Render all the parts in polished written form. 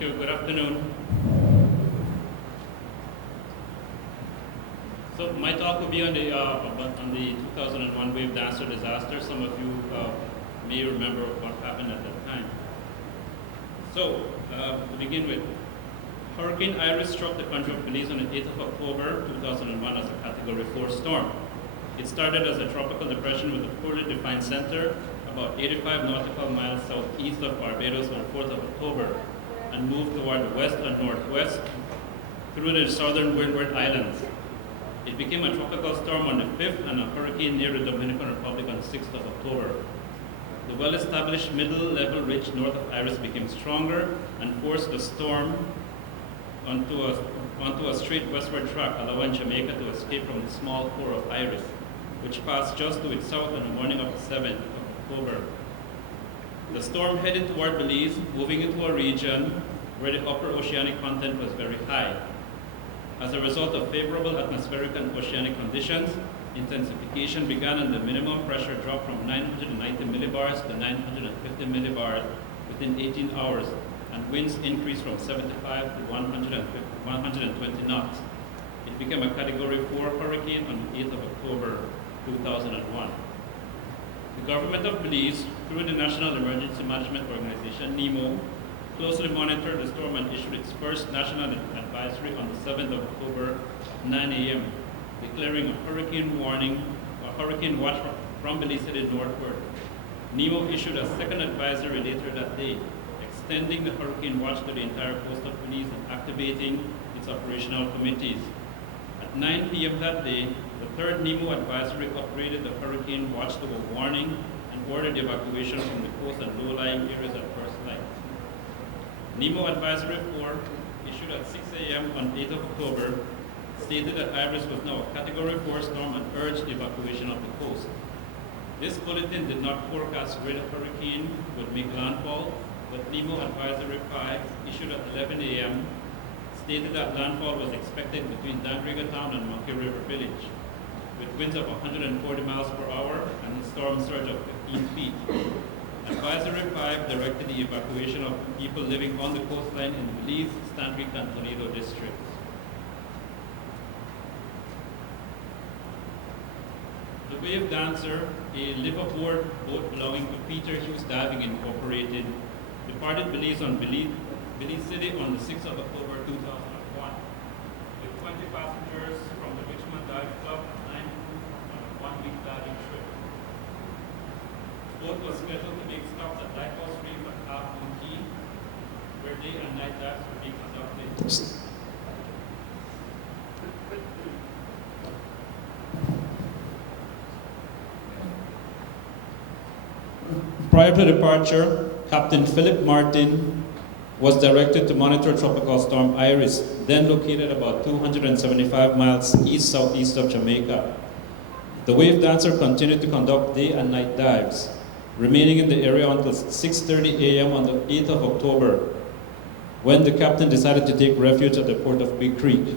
Thank you. Good afternoon. So my talk will be on the 2001 wave dancer disaster. Some of you may remember what happened at that time. So to begin with, Hurricane Iris struck the country of Belize on the 8th of October 2001 as a Category 4 storm. It started as a tropical depression with a poorly defined center about 85 nautical miles southeast of Barbados on the 4th of October and moved toward the west and northwest through the southern Windward Islands. It became a tropical storm on the 5th and a hurricane near the Dominican Republic on the 6th of October. The well-established middle-level ridge north of Iris became stronger and forced the storm onto a straight westward track, allowing Jamaica to escape from the small core of Iris, which passed just to its south on the morning of the 7th of October. The storm headed toward Belize, moving into a region where the upper oceanic content was very high. As a result of favorable atmospheric and oceanic conditions, intensification began and the minimum pressure dropped from 990 millibars to 950 millibars within 18 hours, and winds increased from 75 to 120 knots. It became a Category 4 hurricane on the 8th of October 2001. The government of Belize, through the National Emergency Management Organization, NEMO, closely monitored the storm and issued its first national advisory on the 7th of October, 9 a.m., declaring a hurricane warning, a hurricane watch from Belize headed northward. NEMO issued a second advisory later that day, extending the hurricane watch to the entire coast of Belize and activating its operational committees. At 9 p.m. that day, the third NEMO advisory upgraded the hurricane watch to a warning and ordered evacuation from the coast and low-lying areas at first light. NEMO Advisory 4, issued at 6 a.m. on 8th of October, stated that Iris was now a Category 4 storm and urged evacuation of the coast. This bulletin did not forecast where the hurricane would make landfall, but NEMO Advisory 5, issued at 11 a.m., stated that landfall was expected between Dangriga Town and Monkey River Village, with winds of 140 miles per hour and a storm surge of 15 feet. Advisory 5 directed the evacuation of people living on the coastline in Belize, Stanley, and Toledo districts. The Wave Dancer, a live-aboard boat belonging to Peter Hughes Diving Incorporated, departed Belize on Belize City on the 6th of October 2001, with 20 passengers from the Richmond Dive Club and 9 crew on a one-week diving trip. The boat was scheduled to make stops at Lighthouse Reef and Half Moon Key, where day and night dives were being conducted. Prior to departure, Captain Philip Martin was directed to monitor Tropical Storm Iris, then located about 275 miles east-southeast of Jamaica. The Wave Dancer continued to conduct day and night dives, remaining in the area until 6:30 a.m. on the 8th of October, when the captain decided to take refuge at the port of Big Creek.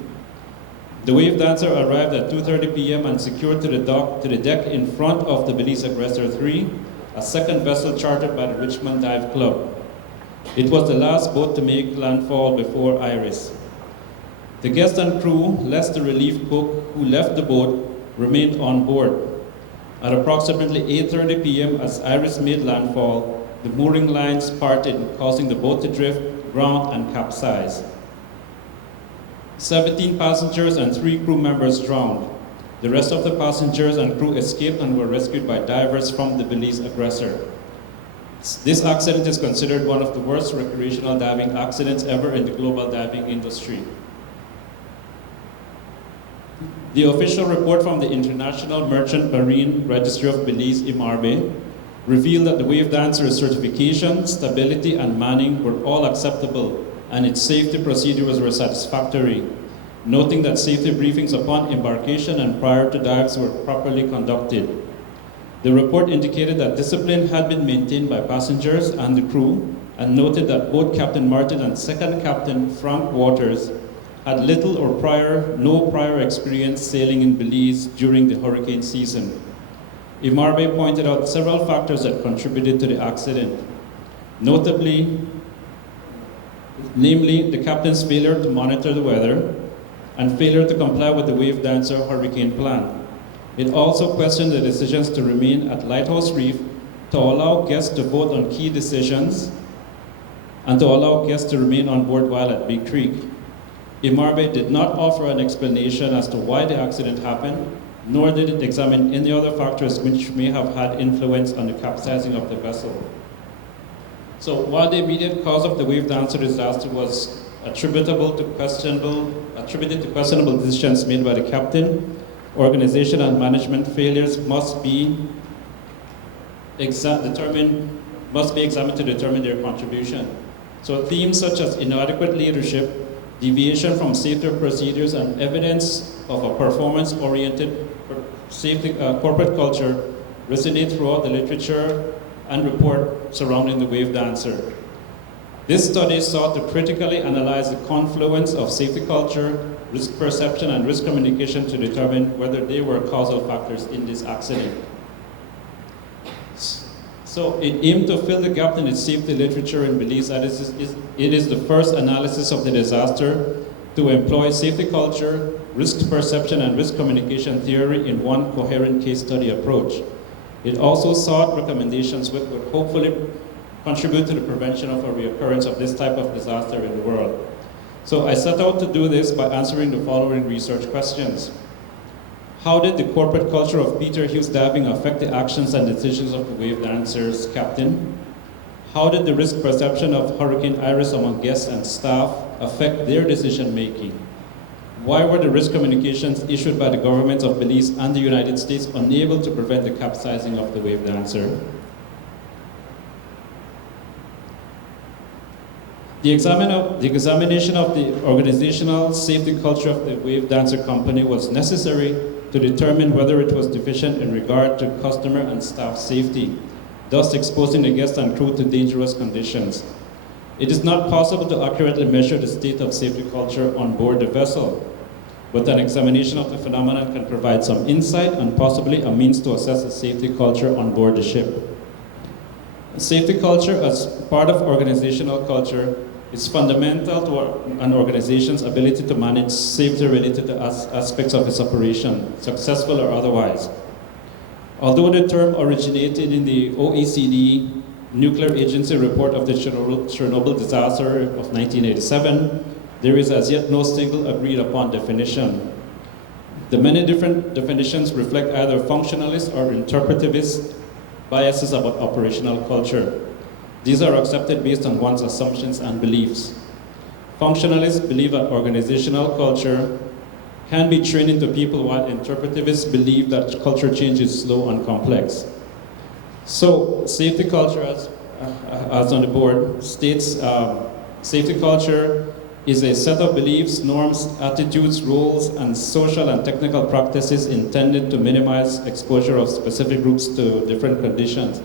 The Wave Dancer arrived at 2:30 p.m. and secured to the deck in front of the Belize Aggressor 3, a second vessel chartered by the Richmond Dive Club. It was the last boat to make landfall before Iris. The guests and crew, less the relief cook who left the boat, remained on board. At approximately 8:30 p.m. as Iris made landfall, the mooring lines parted, causing the boat to drift, ground, and capsize. 17 passengers and 3 crew members drowned. The rest of the passengers and crew escaped and were rescued by divers from the Belize Aggressor. This accident is considered one of the worst recreational diving accidents ever in the global diving industry. The official report from the International Merchant Marine Registry of Belize, IMARBE, revealed that the Wave Dancer's certification, stability, and manning were all acceptable, and its safety procedures were satisfactory, noting that safety briefings upon embarkation and prior to dives were properly conducted. The report indicated that discipline had been maintained by passengers and the crew, and noted that both Captain Martin and Second Captain Frank Waters had little or no prior experience sailing in Belize during the hurricane season. IMARBE pointed out several factors that contributed to the accident. Notably, namely the captain's failure to monitor the weather and failure to comply with the Wave Dancer hurricane plan. It also questioned the decisions to remain at Lighthouse Reef, to allow guests to vote on key decisions, and to allow guests to remain on board while at Big Creek. Imarbe did not offer an explanation as to why the accident happened, nor did it examine any other factors which may have had influence on the capsizing of the vessel. So while the immediate cause of the Wave Dancer disaster was attributed to questionable decisions made by the captain, organization and management failures must be examined to determine their contribution. So themes such as inadequate leadership, deviation from safety procedures, and evidence of a performance-oriented safety corporate culture resonate throughout the literature and report surrounding the Wave Dancer. This study sought to critically analyze the confluence of safety culture, risk perception, and risk communication to determine whether they were causal factors in this accident. So it aimed to fill the gap in its safety literature in Belize. It is the first analysis of the disaster to employ safety culture, risk perception, and risk communication theory in one coherent case study approach. It also sought recommendations which would hopefully contribute to the prevention of a reoccurrence of this type of disaster in the world. So I set out to do this by answering the following research questions. How did the corporate culture of Peter Hughes diving affect the actions and decisions of the Wave Dancer's captain? How did the risk perception of Hurricane Iris among guests and staff affect their decision making? Why were the risk communications issued by the governments of Belize and the United States unable to prevent the capsizing of the Wave Dancer? The examination of the organizational safety culture of the Wave Dancer Company was necessary to determine whether it was deficient in regard to customer and staff safety, thus exposing the guests and crew to dangerous conditions. It is not possible to accurately measure the state of safety culture on board the vessel, but an examination of the phenomenon can provide some insight and possibly a means to assess the safety culture on board the ship. Safety culture as part of organizational culture is fundamental to an organization's ability to manage safety-related aspects of its operation, successful or otherwise. Although the term originated in the OECD Nuclear Agency report of the Chernobyl disaster of 1987, there is as yet no single agreed upon definition. The many different definitions reflect either functionalist or interpretivist biases about operational culture. These are accepted based on one's assumptions and beliefs. Functionalists believe that organizational culture can be trained into people, while interpretivists believe that culture change is slow and complex. So, safety culture, as on the board, states safety culture is a set of beliefs, norms, attitudes, roles, and social and technical practices intended to minimize exposure of specific groups to different conditions.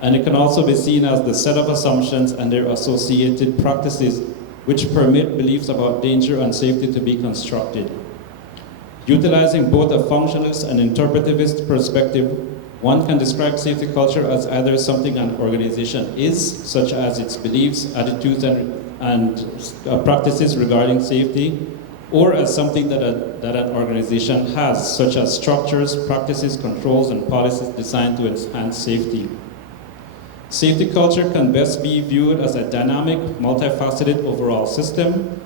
And it can also be seen as the set of assumptions and their associated practices which permit beliefs about danger and safety to be constructed. Utilizing both a functionalist and interpretivist perspective, one can describe safety culture as either something an organization is, such as its beliefs, attitudes, and practices regarding safety, or as something that an organization has, such as structures, practices, controls, and policies designed to enhance safety. Safety culture can best be viewed as a dynamic, multifaceted overall system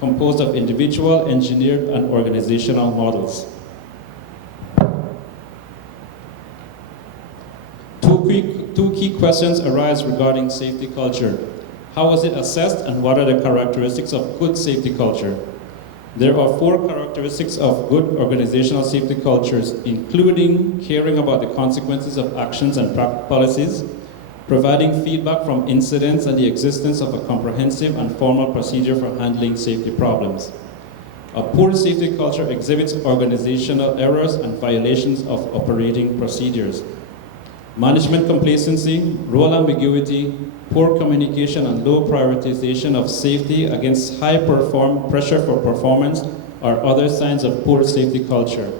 composed of individual, engineered, and organizational models. Two key questions arise regarding safety culture. How was it assessed, and what are the characteristics of good safety culture? There are 4 characteristics of good organizational safety cultures, including caring about the consequences of actions and policies, providing feedback from incidents, and the existence of a comprehensive and formal procedure for handling safety problems. A poor safety culture exhibits organizational errors and violations of operating procedures. Management complacency, role ambiguity, poor communication, and low prioritization of safety against high pressure for performance are other signs of poor safety culture.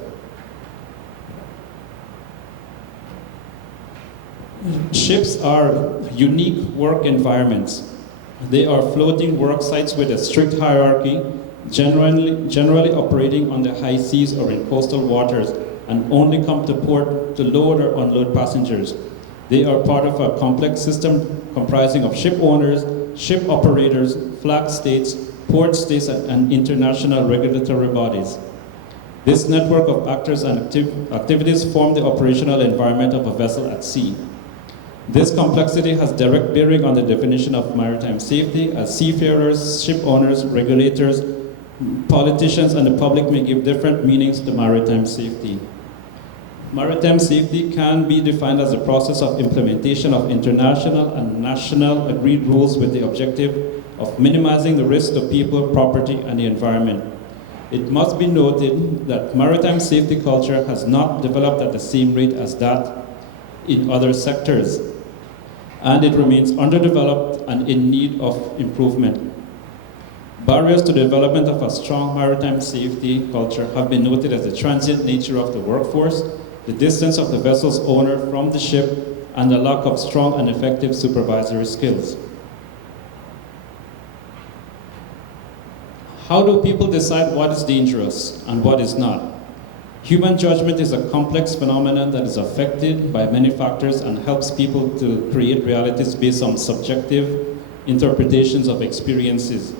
Ships are unique work environments. They are floating work sites with a strict hierarchy, generally operating on the high seas or in coastal waters, and only come to port to load or unload passengers. They are part of a complex system comprising of ship owners, ship operators, flag states, port states, and international regulatory bodies. This network of actors and activities form the operational environment of a vessel at sea. This complexity has direct bearing on the definition of maritime safety, as seafarers, ship owners, regulators, politicians, and the public may give different meanings to maritime safety. Maritime safety can be defined as a process of implementation of international and national agreed rules with the objective of minimizing the risk to people, property, and the environment. It must be noted that maritime safety culture has not developed at the same rate as that in other sectors, and it remains underdeveloped and in need of improvement. Barriers to the development of a strong maritime safety culture have been noted as the transient nature of the workforce, the distance of the vessel's owner from the ship, and the lack of strong and effective supervisory skills. How do people decide what is dangerous and what is not? Human judgment is a complex phenomenon that is affected by many factors and helps people to create realities based on subjective interpretations of experiences.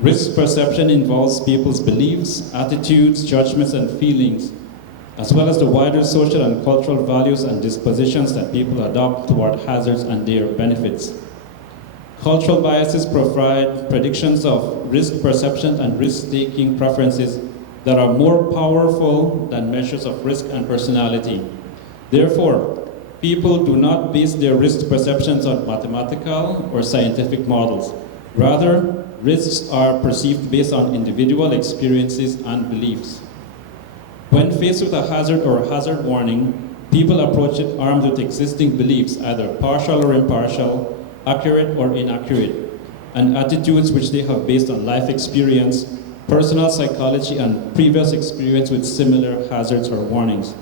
Risk perception involves people's beliefs, attitudes, judgments, and feelings, as well as the wider social and cultural values and dispositions that people adopt toward hazards and their benefits. Cultural biases provide predictions of risk perception and risk-taking preferences that are more powerful than measures of risk and personality. Therefore, people do not base their risk perceptions on mathematical or scientific models. Rather, risks are perceived based on individual experiences and beliefs. When faced with a hazard or a hazard warning, people approach it armed with existing beliefs, either partial or impartial, accurate or inaccurate, and attitudes which they have based on life experience, personal psychology, and previous experience with similar hazards or warnings.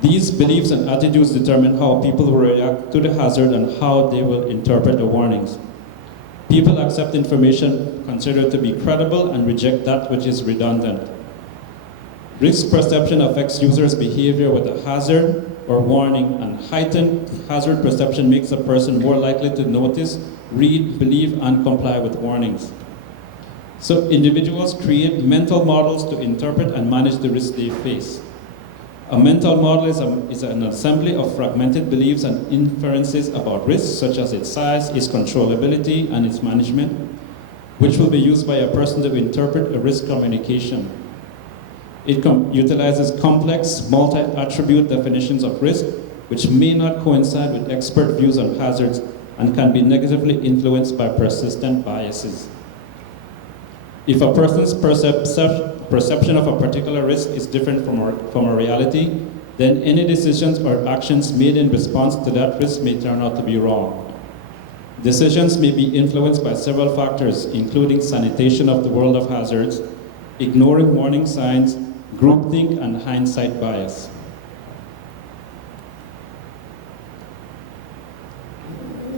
These beliefs and attitudes determine how people will react to the hazard and how they will interpret the warnings. People accept information considered to be credible and reject that which is redundant. Risk perception affects users' behavior with a hazard or warning, and heightened hazard perception makes a person more likely to notice, read, believe, and comply with warnings. So individuals create mental models to interpret and manage the risks they face. A mental model is an assembly of fragmented beliefs and inferences about risks, such as its size, its controllability, and its management, which will be used by a person to interpret a risk communication. It utilizes complex, multi-attribute definitions of risk, which may not coincide with expert views on hazards and can be negatively influenced by persistent biases. If a person's perception of a particular risk is different from a reality, then any decisions or actions made in response to that risk may turn out to be wrong. Decisions may be influenced by several factors, including sanitation of the world of hazards, ignoring warning signs, groupthink, and hindsight bias.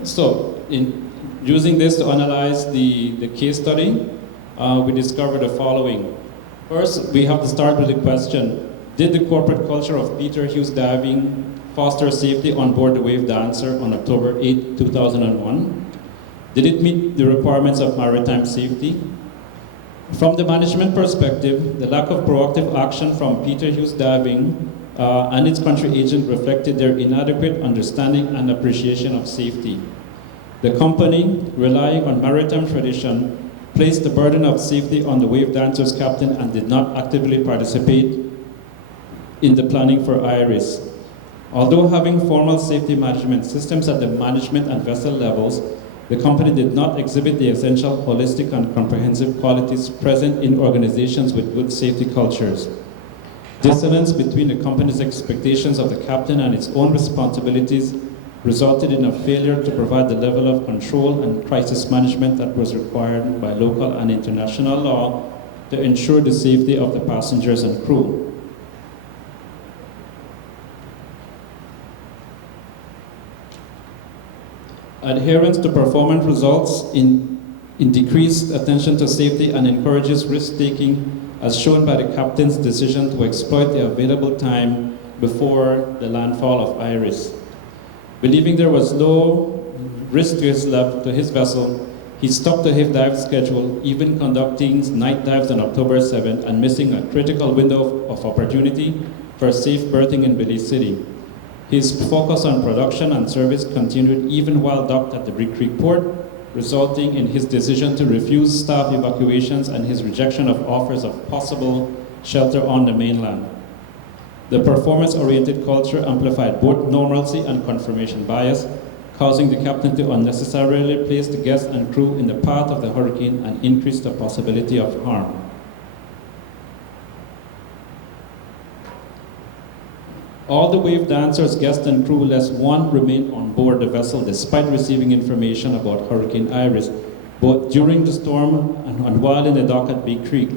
So, in using this to analyze the case study, we discovered the following. First, we have to start with the question, did the corporate culture of Peter Hughes Diving foster safety on board the Wave Dancer on October 8, 2001? Did it meet the requirements of maritime safety? From the management perspective, the lack of proactive action from Peter Hughes Diving and its country agent reflected their inadequate understanding and appreciation of safety. The company, relying on maritime tradition, placed the burden of safety on the Wave Dancer's captain and did not actively participate in the planning for IRIS. Although having formal safety management systems at the management and vessel levels, the company did not exhibit the essential holistic and comprehensive qualities present in organizations with good safety cultures. Dissonance between the company's expectations of the captain and its own responsibilities resulted in a failure to provide the level of control and crisis management that was required by local and international law to ensure the safety of the passengers and crew. Adherence to performance results in decreased attention to safety and encourages risk-taking, as shown by the captain's decision to exploit the available time before the landfall of Iris. Believing there was low risk to his vessel, he stuck to his dive schedule, even conducting night dives on October 7th and missing a critical window of opportunity for safe berthing in Belize City. His focus on production and service continued even while docked at the Brick Creek port, resulting in his decision to refuse staff evacuations and his rejection of offers of possible shelter on the mainland. The performance-oriented culture amplified both normalcy and confirmation bias, causing the captain to unnecessarily place the guests and crew in the path of the hurricane and increase the possibility of harm. All the wave dancers, guests, and crew, less one, remained on board the vessel despite receiving information about Hurricane Iris, both during the storm and while in the dock at Big Creek.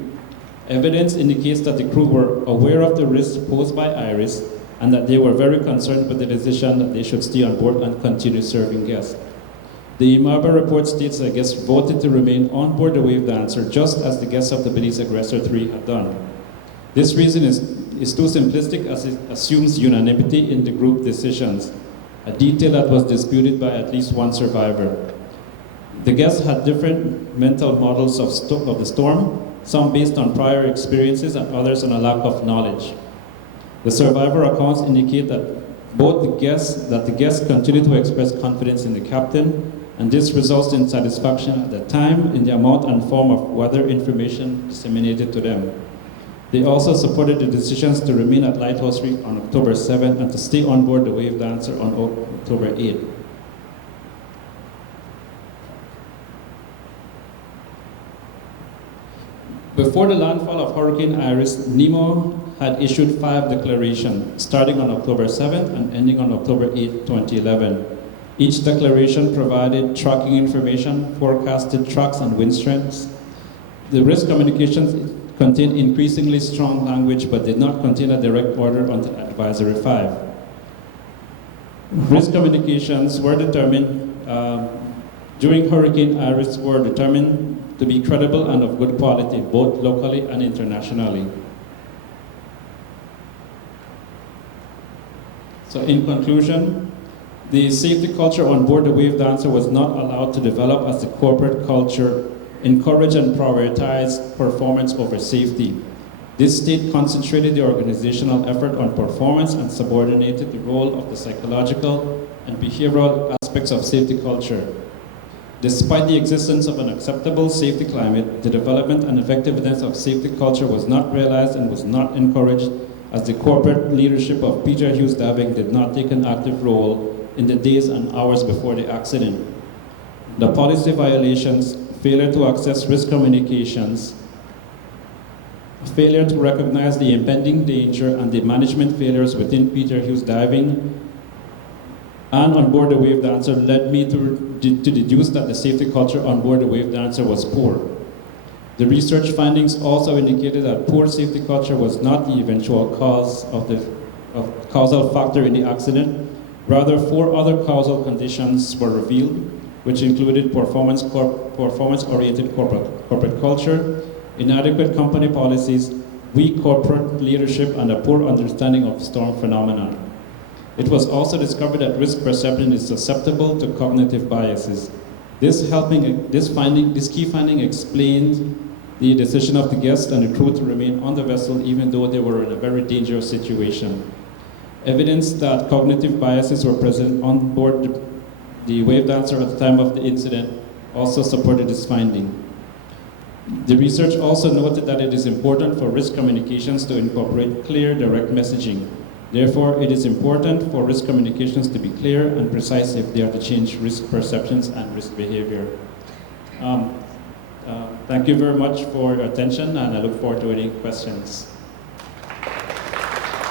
Evidence indicates that the crew were aware of the risks posed by Iris and that they were very concerned with the decision that they should stay on board and continue serving guests. The Imaba report states that guests voted to remain on board the wave dancer just as the guests of the Belize Aggressor 3 had done. This reason is too simplistic as it assumes unanimity in the group decisions, a detail that was disputed by at least one survivor. The guests had different mental models of the storm, some based on prior experiences and others on a lack of knowledge. The survivor accounts indicate that the guests continue to express confidence in the captain, and this results in satisfaction at the time in the amount and form of weather information disseminated to them. They also supported the decisions to remain at Lighthouse Reef on October 7th and to stay on board the Wave Dancer on October 8th. Before the landfall of Hurricane Iris, NEMO had issued 5 declarations, starting on October 7th and ending on October 8th, 2011. Each declaration provided tracking information, forecasted tracks and wind strengths. The risk communications contained increasingly strong language but did not contain a direct order until Advisory 5. Risk communications were determined during Hurricane Iris were determined to be credible and of good quality, both locally and internationally. So in conclusion, the safety culture on board the Wave Dancer was not allowed to develop as the corporate culture encouraged and prioritized performance over safety. This state concentrated the organizational effort on performance and subordinated the role of the psychological and behavioral aspects of safety culture. Despite the existence of an acceptable safety climate, the development and effectiveness of safety culture was not realized and was not encouraged, as the corporate leadership of Peter Hughes Diving did not take an active role in the days and hours before the accident. The policy violations, failure to access risk communications, failure to recognize the impending danger, and the management failures within Peter Hughes Diving and on board the Wave Dancer led me to deduce that the safety culture on board the Wave Dancer was poor. The research findings also indicated that poor safety culture was not the eventual cause of causal factor in the accident. Rather, 4 other causal conditions were revealed, which included performance-oriented corporate culture, inadequate company policies, weak corporate leadership, and a poor understanding of storm phenomena. It was also discovered that risk perception is susceptible to cognitive biases. This key finding explained the decision of the guests and the crew to remain on the vessel even though they were in a very dangerous situation. Evidence that cognitive biases were present on board the Wave Dancer at the time of the incident also supported this finding. The research also noted that it is important for risk communications to incorporate clear, direct messaging. Therefore, it is important for risk communications to be clear and precise if they are to change risk perceptions and risk behavior. Thank you very much for your attention, and I look forward to any questions.